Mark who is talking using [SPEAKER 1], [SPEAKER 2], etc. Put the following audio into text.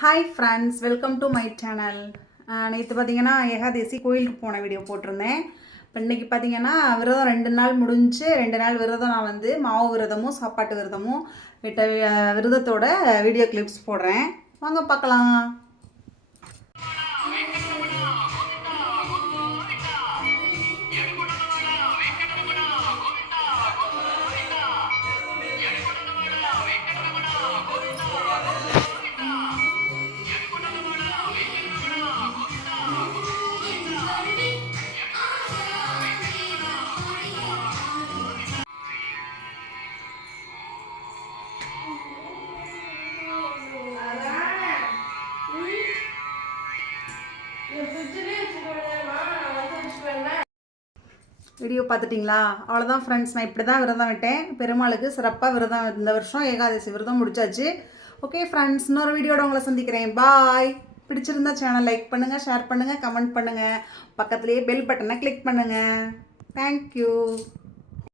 [SPEAKER 1] Hi friends welcome to my channel நேற்று பார்த்தீங்கன்னா ஏகாதேசி கோயிலுக்கு போன வீடியோ போட்டிருந்தேன். இப்போ இன்றைக்கி பார்த்தீங்கன்னா விரதம் ரெண்டு நாள் முடிஞ்சு ரெண்டு நாள் விரதம் நான் வந்து மாவு விரதமும் சாப்பாட்டு விரதமும் விட்ட விரதத்தோட வீடியோ கிளிப்ஸ் போடுறேன். வாங்க பார்க்கலாம் வீடியோ பார்த்துட்டிங்களா? அவ்வளோதான் ஃப்ரெண்ட்ஸ் நான் இப்படி தான் விரதம் விட்டேன். பெருமாளுக்கு சிறப்பாக விரதம் இந்த வருஷம் ஏகாதசி விரதம் முடிச்சாச்சு. ஓகே ஃப்ரெண்ட்ஸ் இன்னொரு வீடியோட உங்களை சந்திக்கிறேன். பாய் பிடிச்சிருந்தா சேனல் லைக் பண்ணுங்கள் ஷேர் பண்ணுங்கள் கமெண்ட் பண்ணுங்கள் பக்கத்துலேயே பெல் பட்டனை கிளிக் பண்ணுங்கள் தேங்க்யூ